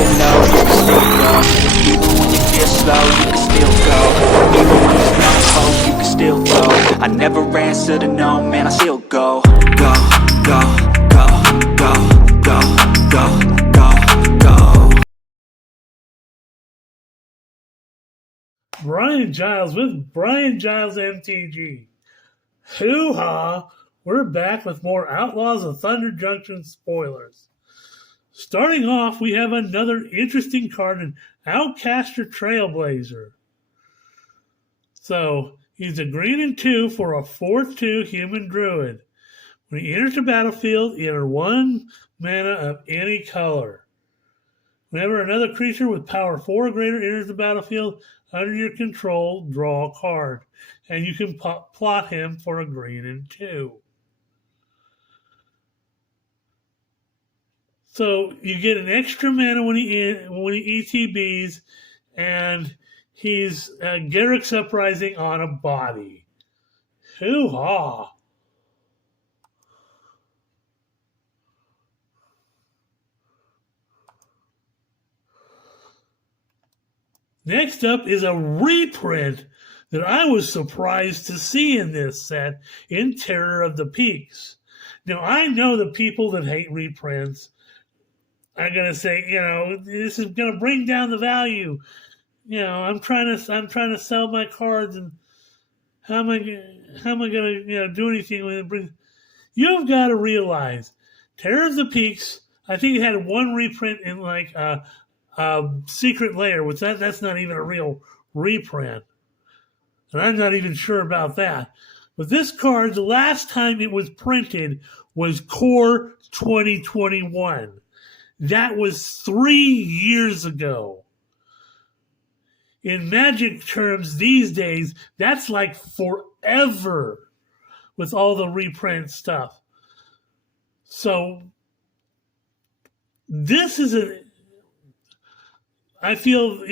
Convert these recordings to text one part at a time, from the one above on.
get low, you can still go. Even when you feel slow, you can still go. Even when there's no hope, you can still go. I never answer to no, man, I still go. Go, go, go, go, go, go, go, go. Brian Giles with Brian Giles MTG. Hoo-ha! We're back with more Outlaws of Thunder Junction spoilers. Starting off, we have another interesting card in Outcaster Trailblazer. So, he's a green and 2 for a 4/2 human druid. When he enters the battlefield, enter 1 mana of any color. Whenever another creature with power 4 or greater enters the battlefield under your control, draw a card. And you can plot him for a green and 2. So you get an extra mana when he ETBs, and he's Garrick's Uprising on a body. Hoo-ha! Next up is a reprint that I was surprised to see in this set in Terror of the Peaks. Now, I know the people that hate reprints are going to say, this is going to bring down the value. I'm trying to sell my cards, and how am I going to do anything with it? You've got to realize, Terror of the Peaks, I think it had one reprint in like Secret Lair, which that's not even a real reprint. And I'm not even sure about that. But this card, the last time it was printed was Core 2021. That was 3 years ago. In Magic terms these days, that's like forever with all the reprint stuff. So this is I feel,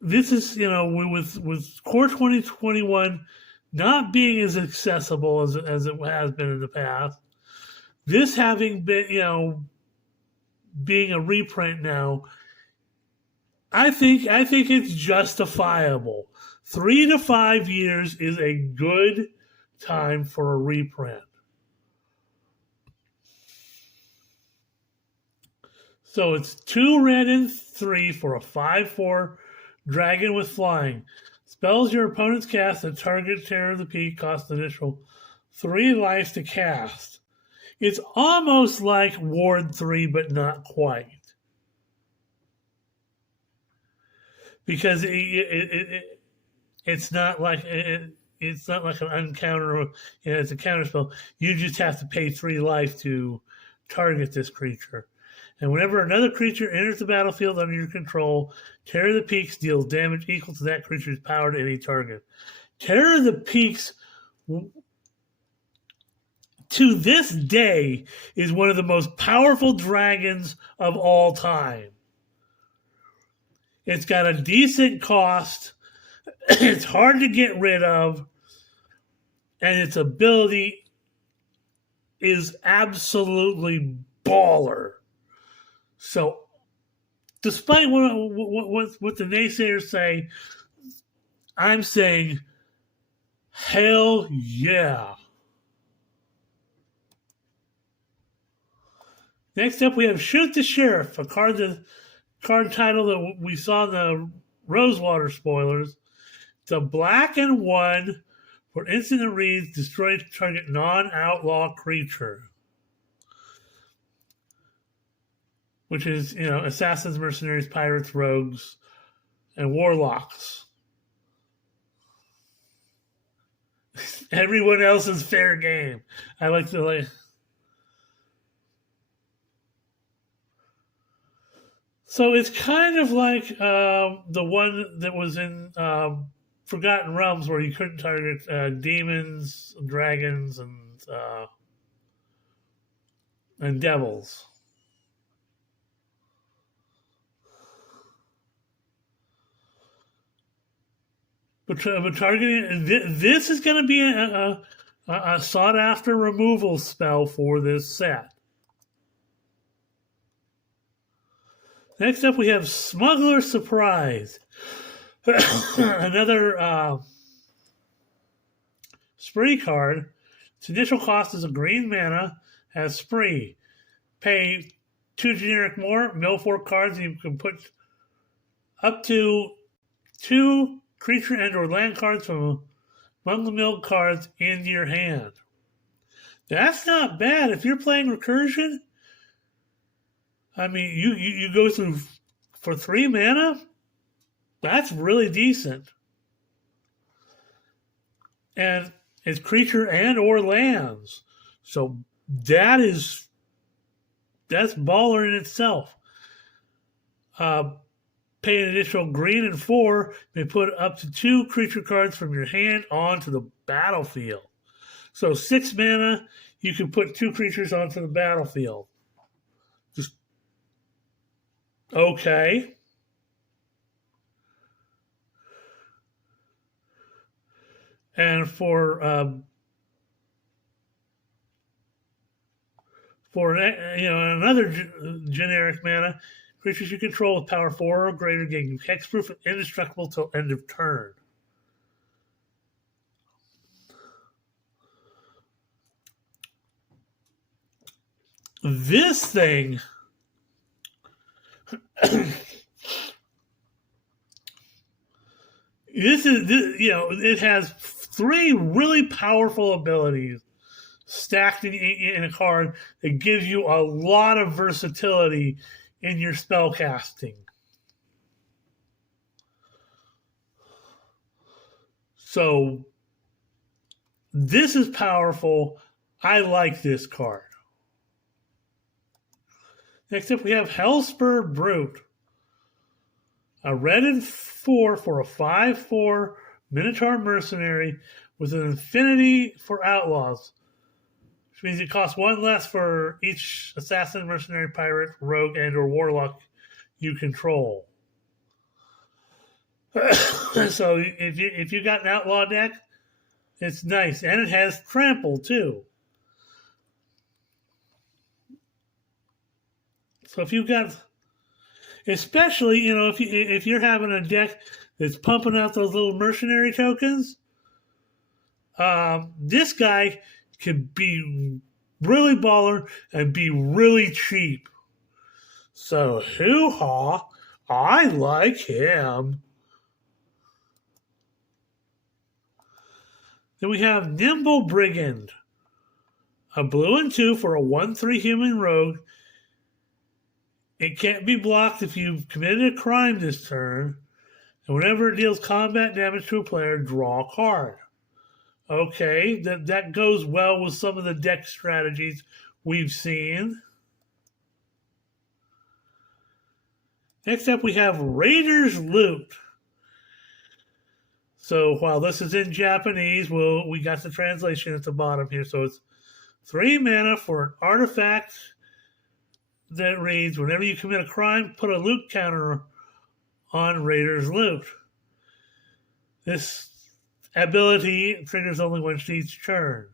this is, with Core 2021 not being as accessible as it has been in the past, this having been, being a reprint now, I think it's justifiable. 3 to 5 years is a good time for a reprint. So it's 2 red and 3 for a 5/4 dragon with flying. Spells your opponent's cast that target Terror of the Peak cost an additional 3 life to cast. It's almost like Ward 3, but not quite. Because it's not like it's not like an uncounter. It's a counter spell. You just have to pay 3 life to target this creature. And whenever another creature enters the battlefield under your control, Terror of the Peaks deals damage equal to that creature's power to any target. Terror of the Peaks, to this day, is one of the most powerful dragons of all time. It's got a decent cost. It's hard to get rid of. And its ability is absolutely baller. So, despite what the naysayers say, I'm saying, hell yeah. Next up, we have Shoot the Sheriff, a card title that we saw in the Rosewater spoilers. It's a black and 1 for instant that reads, destroy target non-outlaw creature. Which is, assassins, mercenaries, pirates, rogues, and warlocks. Everyone else is fair game. I like to So it's kind of like the one that was in Forgotten Realms, where you couldn't target demons, dragons, and devils. But targeting, this is going to be a sought-after removal spell for this set. Next up, we have Smuggler Surprise. Another spree card. Its initial cost is a green mana, has spree. Pay 2 generic more, mill 4 cards, and you can put up to 2 creature and or land cards from among the milled cards into your hand. That's not bad. If you're playing recursion, I mean, you go through for 3 mana, that's really decent. And it's creature and or lands. So that's baller in itself. Pay an additional green and 4, you may put up to 2 creature cards from your hand onto the battlefield. So 6 mana, you can put 2 creatures onto the battlefield. Just okay. And for another generic mana, creatures you control with power 4 or greater gain hexproof and indestructible till end of turn. This thing it has 3 really powerful abilities stacked in a card that gives you a lot of versatility in your spell casting. So this is powerful. I like this card. Next up, we have Hellspur Brute. A red and 4 for a 5/4 Minotaur Mercenary with an affinity for Outlaws, which means it costs 1 less for each assassin, mercenary, pirate, rogue, and or warlock you control. So if you got an outlaw deck, it's nice, and it has trample too. So if you've got, especially if you're having a deck that's pumping out those little mercenary tokens, this guy could be really baller and be really cheap. So hoo-ha, I like him. Then we have Nimble Brigand. A blue and 2 for a 1/3 human rogue. It can't be blocked if you've committed a crime this turn. And whenever it deals combat damage to a player, draw a card. Okay, that goes well with some of the deck strategies we've seen. Next up, we have Raiders Loot. So while this is in Japanese, we got the translation at the bottom here. So it's 3 mana for an artifact that reads, whenever you commit a crime, put a loot counter on Raiders Loot. This ability triggers only once each turn.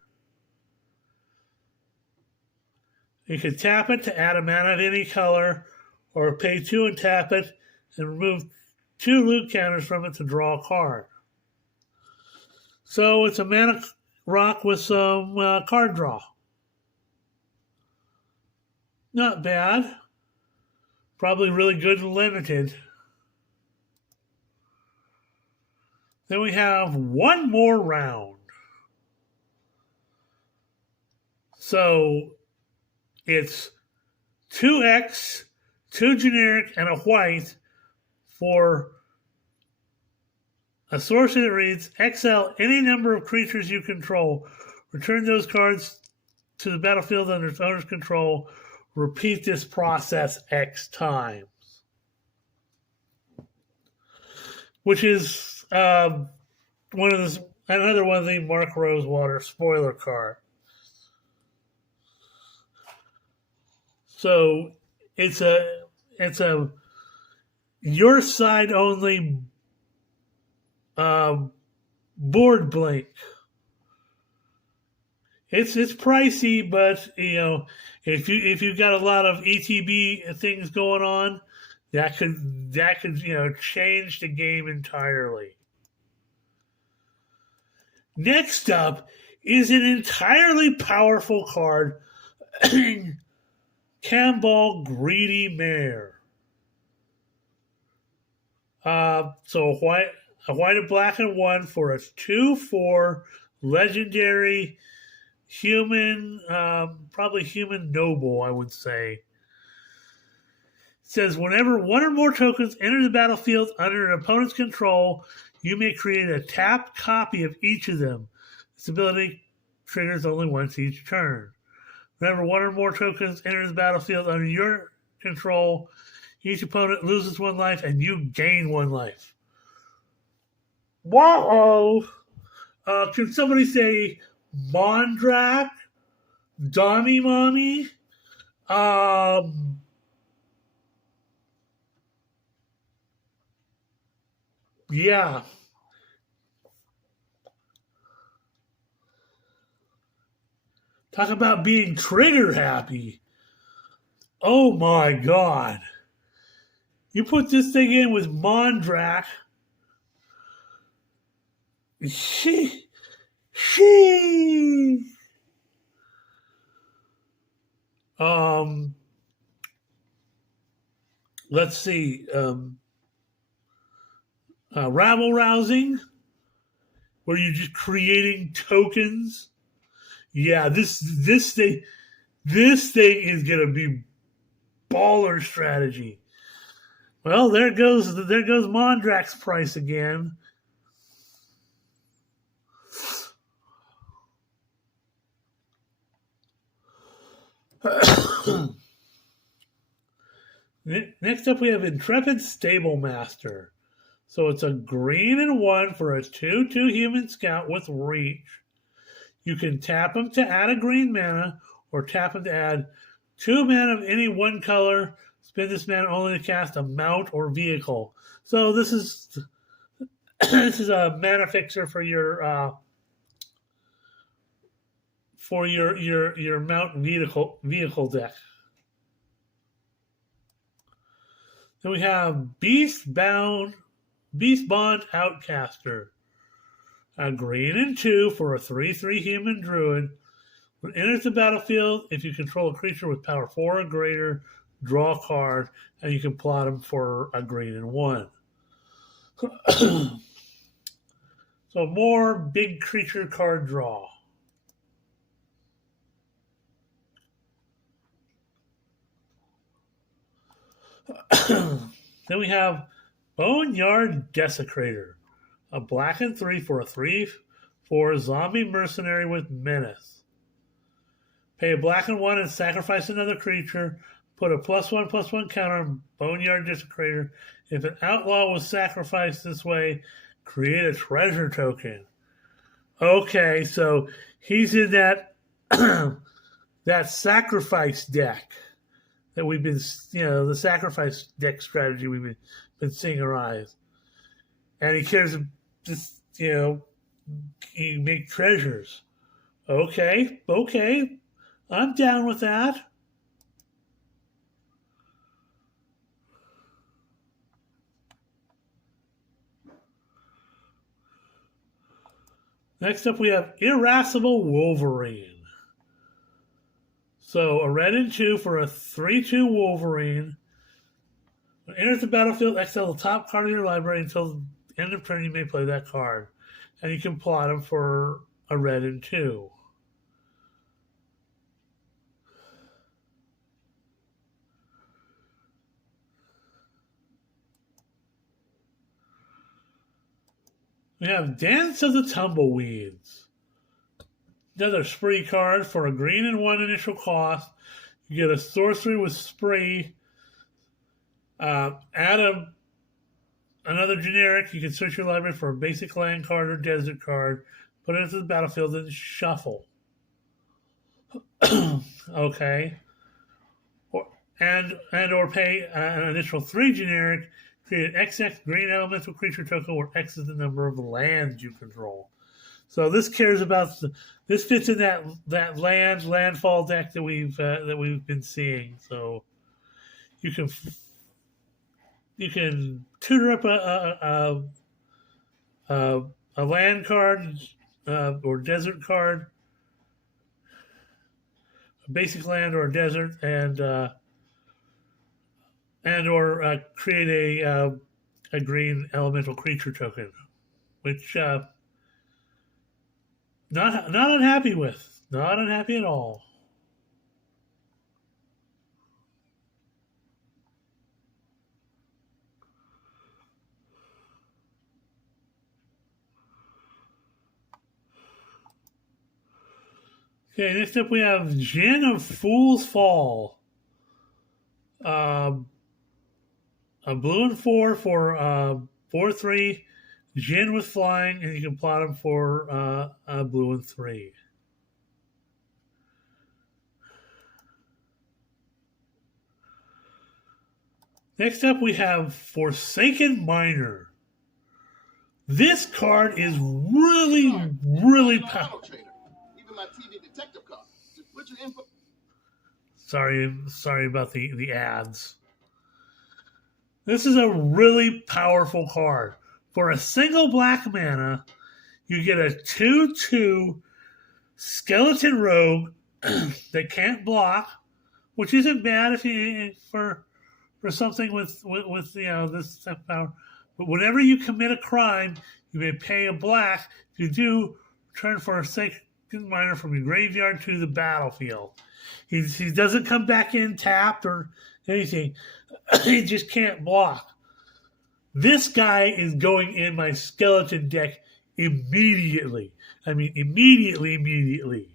You can tap it to add a mana of any color, or pay 2 and tap it and remove 2 loot counters from it to draw a card. So it's a mana rock with some card draw. Not bad. Probably really good and limited. Then we have one more round. So it's 2X, 2 generic, and a white for a sorcery that reads, exile any number of creatures you control. Return those cards to the battlefield under its owner's control. Repeat this process X times. Which is another one of the Mark Rosewater spoiler card. So it's a your side only board blink. It's pricey, but if you've got a lot of ETB things going on, That could change the game entirely. Next up is an entirely powerful card, Camball Greedy Mare. So a white and black and one for a 2/4 legendary human, probably human noble, I would say. It says whenever one or more tokens enter the battlefield under an opponent's control, you may create a tapped copy of each of them. This ability triggers only once each turn. Whenever one or more tokens enter the battlefield under your control, each opponent loses 1 life and you gain 1 life. Whoa! Can somebody say Mondrak? Donnie Mommy? Yeah. Talk about being trigger happy. Oh my god. You put this thing in with Mondrak. She. Let's see. Rabble rousing, where you're just creating tokens. Yeah, this thing is gonna be baller strategy. Well, there goes Mondrak's price again. Next up, we have Intrepid Stable Master. So it's a green and 1 for a 2/2 human scout with reach. You can tap him to add a green mana, or tap him to add 2 mana of any one color. Spend this mana only to cast a mount or vehicle. So this is a mana fixer for your mount vehicle deck. Then we have Beast Bond Outcaster. A green and 2 for a 3/3 human druid. When it enters the battlefield, if you control a creature with power 4 or greater, draw a card, and you can plot them for a green and 1. So more big creature card draw. Then we have Boneyard Desecrator. A black and 3 for a 3/4 zombie mercenary with menace. Pay a black and 1 and sacrifice another creature. Put a +1/+1 counter on Boneyard Desecrator. If an outlaw was sacrificed this way, create a treasure token. Okay, so he's in that that sacrifice deck that we've been, the sacrifice deck strategy we've been seeing arise. And he cares just, he make treasures. Okay, I'm down with that. Next up, we have Irascible Wolverine. So a red and 2 for a 3/2 Wolverine. When it enters the battlefield, exile the top card of your library until the end of turn. You may play that card, and you can plot them for a red and 2. We have Dance of the Tumbleweeds. Another spree card for a green and 1 initial cost. You get a sorcery with spree. Add another generic. You can search your library for a basic land card or desert card. Put it into the battlefield and shuffle. Okay. Or pay an additional 3 generic. Create an XX green elemental creature token where X is the number of lands you control. So this cares about this fits in that landfall deck that we've been seeing. So you can you can tutor up a land card or desert card, a basic land or a desert, and or create a green elemental creature token, which not unhappy with, not unhappy at all. Okay, next up we have Jin of Fool's Fall. A blue and 4 for 4/3. Jin with flying, and you can plot him for a blue and 3. Next up we have Forsaken Miner. This card is really powerful. Sorry about the ads. This is a really powerful card. For a single black mana, you get a 2/2 skeleton rogue that can't block, which isn't bad if you for something with this type of power. But whenever you commit a crime, you may pay a black. If you do, return for a second miner from your graveyard to the battlefield. He doesn't come back in tapped or anything. He just can't block. This guy is going in my skeleton deck immediately. I mean, immediately.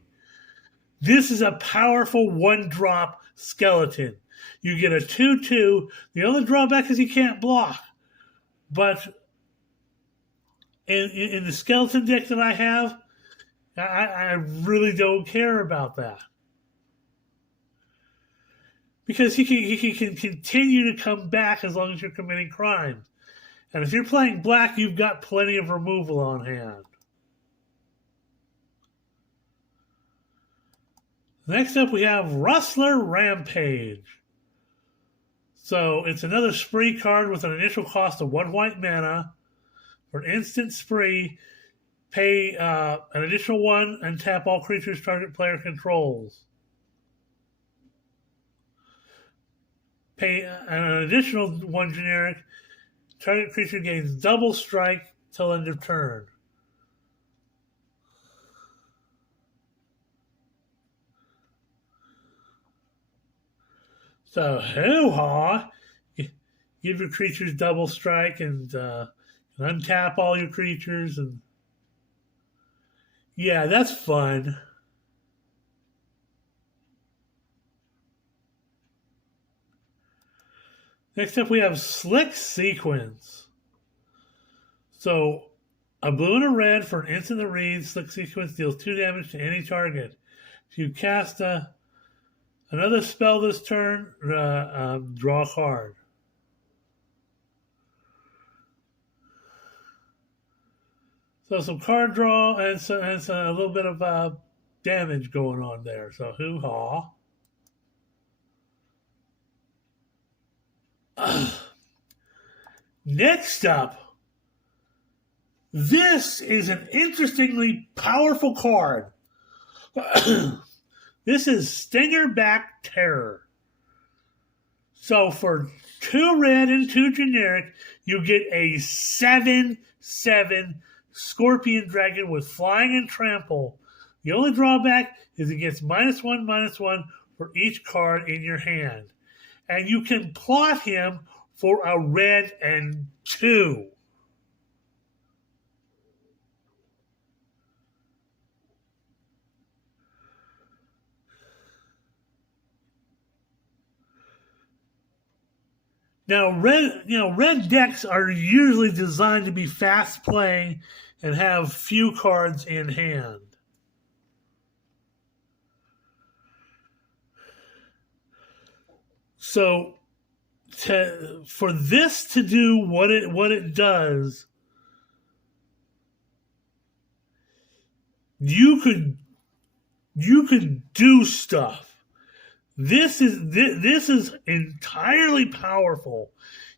This is a powerful 1-drop skeleton. You get a 2/2. The only drawback is he can't block. But in the skeleton deck that I have, I really don't care about that. Because he can continue to come back as long as you're committing crimes. And if you're playing black, you've got plenty of removal on hand. Next up, we have Rustler Rampage. So it's another spree card with an initial cost of 1 white mana. For an instant spree, pay an additional 1 and tap all creatures target player controls. Pay an additional 1 generic. Target creature gains double strike till end of turn. So, hoo-ha! Give your creatures double strike and untap all your creatures. And yeah, that's fun. Next up, we have Slick Sequence. So, a blue and a red for an instant that reads, Slick Sequence deals 2 damage to any target. If you cast another spell this turn, draw a card. So some card draw and a little bit of damage going on there. So hoo-ha. Next up, this is an interestingly powerful card. This is Stingerback Terror. So for 2 red and 2 generic, you get a 7/7 Scorpion Dragon with flying and trample. The only drawback is it gets -1/-1 for each card in your hand. And you can plot him for a red and 2. Now, red decks are usually designed to be fast playing and have few cards in hand. So, for this to do what it does, you could do stuff. This is entirely powerful.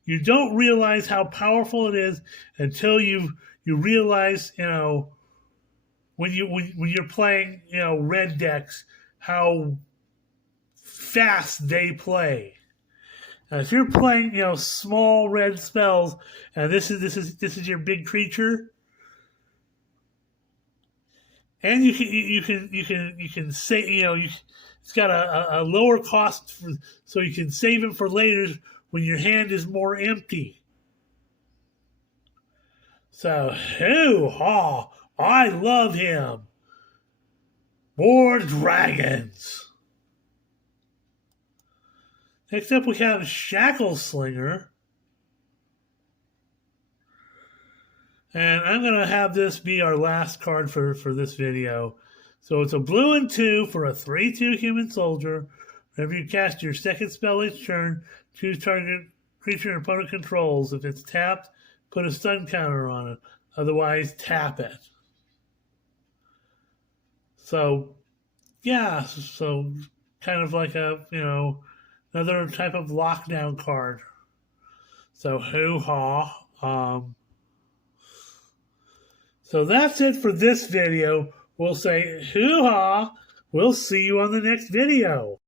You don't realize how powerful it is until you realize, when you're playing, red decks, how fast they play. Now, if you're playing, small red spells, and this is your big creature, and you can say, it's got a lower cost, so you can save it for later when your hand is more empty. So, hoo-ha! I love him. More dragons. Next up, we have Shackle Slinger. And I'm going to have this be our last card for this video. So it's a blue and 2 for a 3/2 human soldier. Whenever you cast your second spell each turn, choose target creature your opponent controls. If it's tapped, put a stun counter on it. Otherwise, tap it. So, yeah, so kind of like another type of lockdown card. So, hoo-ha. So that's it for this video. We'll say hoo-ha. We'll see you on the next video.